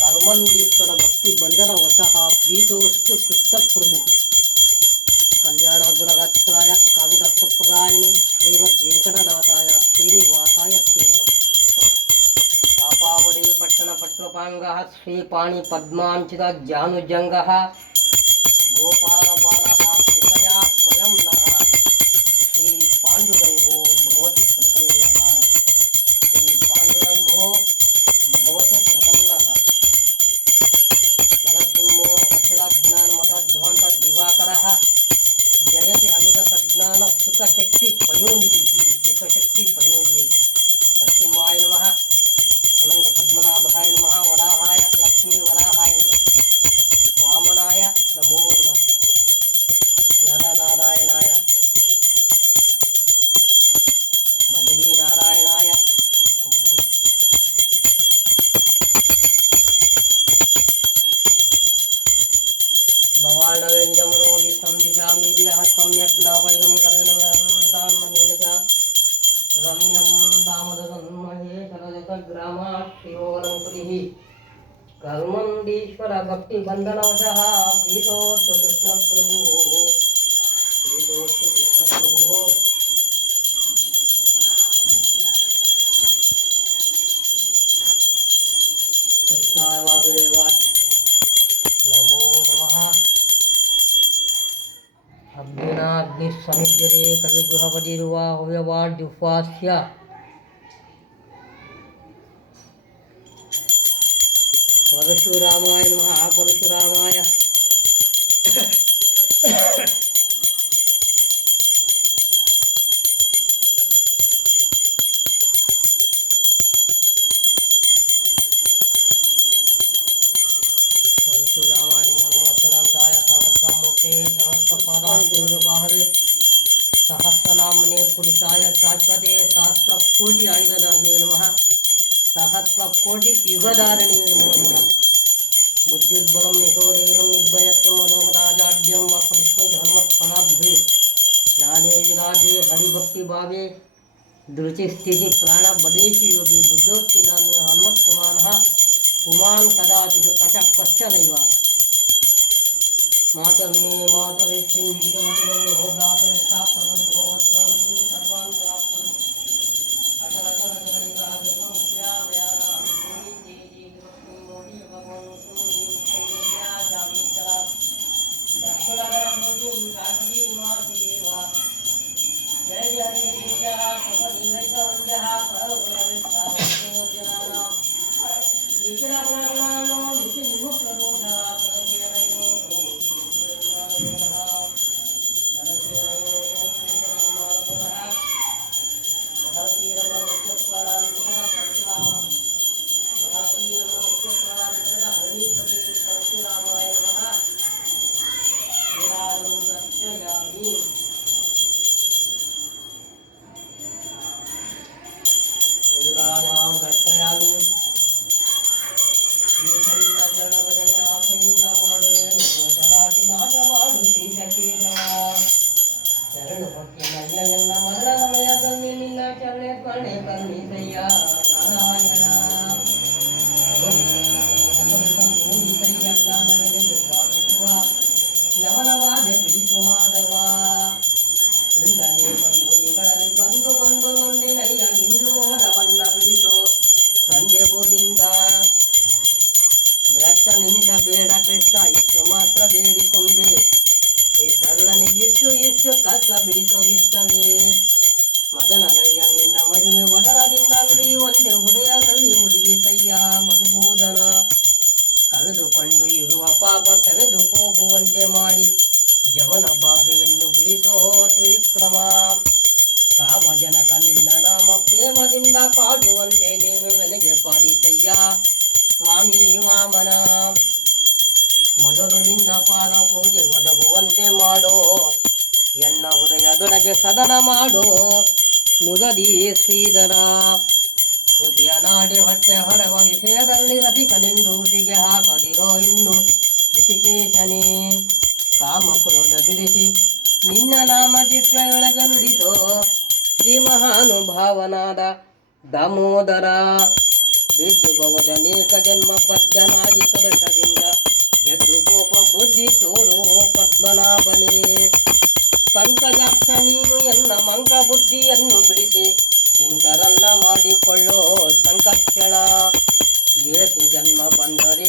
कर्मणीश्वर भक्ति बंधन वशः प्रीतोस्तु कृष्ण प्रभु कल्याण गुणगात्राय कामिदत्तप्रदायिने श्रीमद् वेंकटनाथाय श्रीनिवासाय ते नमः। पापावरे पट्टण पट्टपांगः श्रीपाणि पद्मांचित जानुजंगः गोपाल बालः कृपया स्वयं नः श्री पांडुरंगो भवतु प्रसन्नः श्री पांडुरंगो भवतु प्रसन्नः नरसिंहो अखिलाज्ञानमतध्वान्त दिवाकरः जयति अमित सज्ञान सुखशक्ति पयोनिधिः सुखशक्ति पयोनिधि नरसिंहाय नमः अनंत पद्मनाभाय नमः वराहाय लक्ष्मी वराहाय नमः वामनाय नमो नमः नरनारायणाय बदरी नारायणाय नमो भवानवेन्द्रमनोगि संदिशामीर्यः सम्यक् ज्ञापयं करणदानमनेन च रम्यं दामोदरं महेशरजतग्रामाक्षिरोलङ्कुरिः कर्मण्डीश्वर भक्तिबन्धनवशः प्रीतोऽस्तु कृष्णप्रभुः प्रीतोऽस्तु कृष्णप्रभुः कृष्णाय वासुदेवाय नमो नमः। अग्निनाग्निस्समिद्यते कविगृहपतिर्वाहुव्यवाड्युपास्य परशुरामाय नमः परशुरामाय परशुरामाय नमो नमः सनन्दाय सहस्रमूर्ते सहस्रपादापूर्वबाहवे सहस्रनाम्ने पुरुषाय शाश्वते सहस्रकोटि आयुधधारिणे नमः सहस्रकोटि युगधारिणे नमो नमः। बुद्धिर्बलं यशोधैर्यं निर्भयत्वं मनोबलाजाड्यं वक्रतुण्डधर्मफलाब्धे ज्ञाने विराजे हरिभक्तिभावे धृतिस्थिति प्राणबलेषु योगे बुद्धोत्तिनाम्य हनुमत्समानः पुमान् कदाचित् कचः कश्चनैव मातर्मे मातरिष्ठिं गीतमतिबन्धो दातरिष्ठाप्रबन्धो स्वहं सर्वान् प्राप्तम् ಸಂಜೆ ಗೋವಿಂದ ಭ್ರಷ್ಟ ನಿಮಿಷ ಬೇಡ ಕೃಷ್ಣ ಇಷ್ಟು ಮಾತ್ರ ಬೇಡಿಕೊಂಡೆ ಈ ಶರಣನೆ ಇಷ್ಟು ಕಷ್ಟ ಬಿಡಿಸೋ ಇಷ್ಟವೇ ಮದನಗಯ್ಯ ನಿನ್ನ ಮಹಿಮೆ ವದನದಿಂದ ನುಡಿಯುವಂತೆ ಹೃದಯದಲ್ಲಿ ಹುಡುಗಿಸಯ್ಯ ಮಧುಸೂದನ ಕಳೆದುಕೊಂಡು ಇರುವ ಪಾಪ ಸವೆದು ಹೋಗುವಂತೆ ಮಾಡಿ ಜವನ ಬಾಧೆಯನ್ನು ಬಿಡಿಸೋ ತ್ರಿವಿಕ್ರಮ ಕಾಮಜನಕ ನಿನ್ನ ನಾಮ ಪ್ರೇಮದಿಂದ ಪಾಡುವಂತೆ ನೀವೇ ನನಗೆ ಪಾಲಿಸಯ್ಯ ಸ್ವಾಮಿ ವಾಮನ ಮೊದಲು ನಿನ್ನ ಪಾದ ಪೂಜೆ ಒದಗುವಂತೆ ಮಾಡೋ ಎನ್ನ ಹೃದಯದೊಳಗೆ ಸದನ ಮಾಡೋ ಮುದದಿ ಶ್ರೀಧರ ಹುಸಿಯ ನಾಡಿ ಹೊಟ್ಟೆ ಹೊರವ ವಿಷಯದಲ್ಲಿ ರಸಿಕನೆಂದು ಹುಸಿಗೆ ಹಾಕದಿರೋ ಇನ್ನು ಋಷಿಕೇಶನೇ ಕಾಮಕ್ರೋಧ ಬಿಡಿಸಿ ನಿನ್ನ ನಾಮ ಚಿತ್ರಯೊಳಗೆ ನುಡಿಸೋ ಶ್ರೀ ಮಹಾನುಭಾವನಾದ ದಾಮೋದರ ಬಿದ್ದು ಭವದನೇಕ ಜನ್ಮ ಬದ್ಧನಾಗಿ ಕಲಶದಿಂದ ಗೆದ್ದು ಕೋಪ ಬುದ್ಧಿ ತೋರು ಪದ್ಮನಾಭನೇ. ಪಂಕಜಾಕ್ಷ ನೀನು ಎನ್ನ ಮಂಕ ಬುದ್ಧಿಯನ್ನು ಬಿಡಿಸಿ ಶಂಕರನ್ನ ಮಾಡಿಕೊಳ್ಳೋ ಸಂಕರ್ಷಣ. ಏಸು ಜನ್ಮ ಬಂದರೆ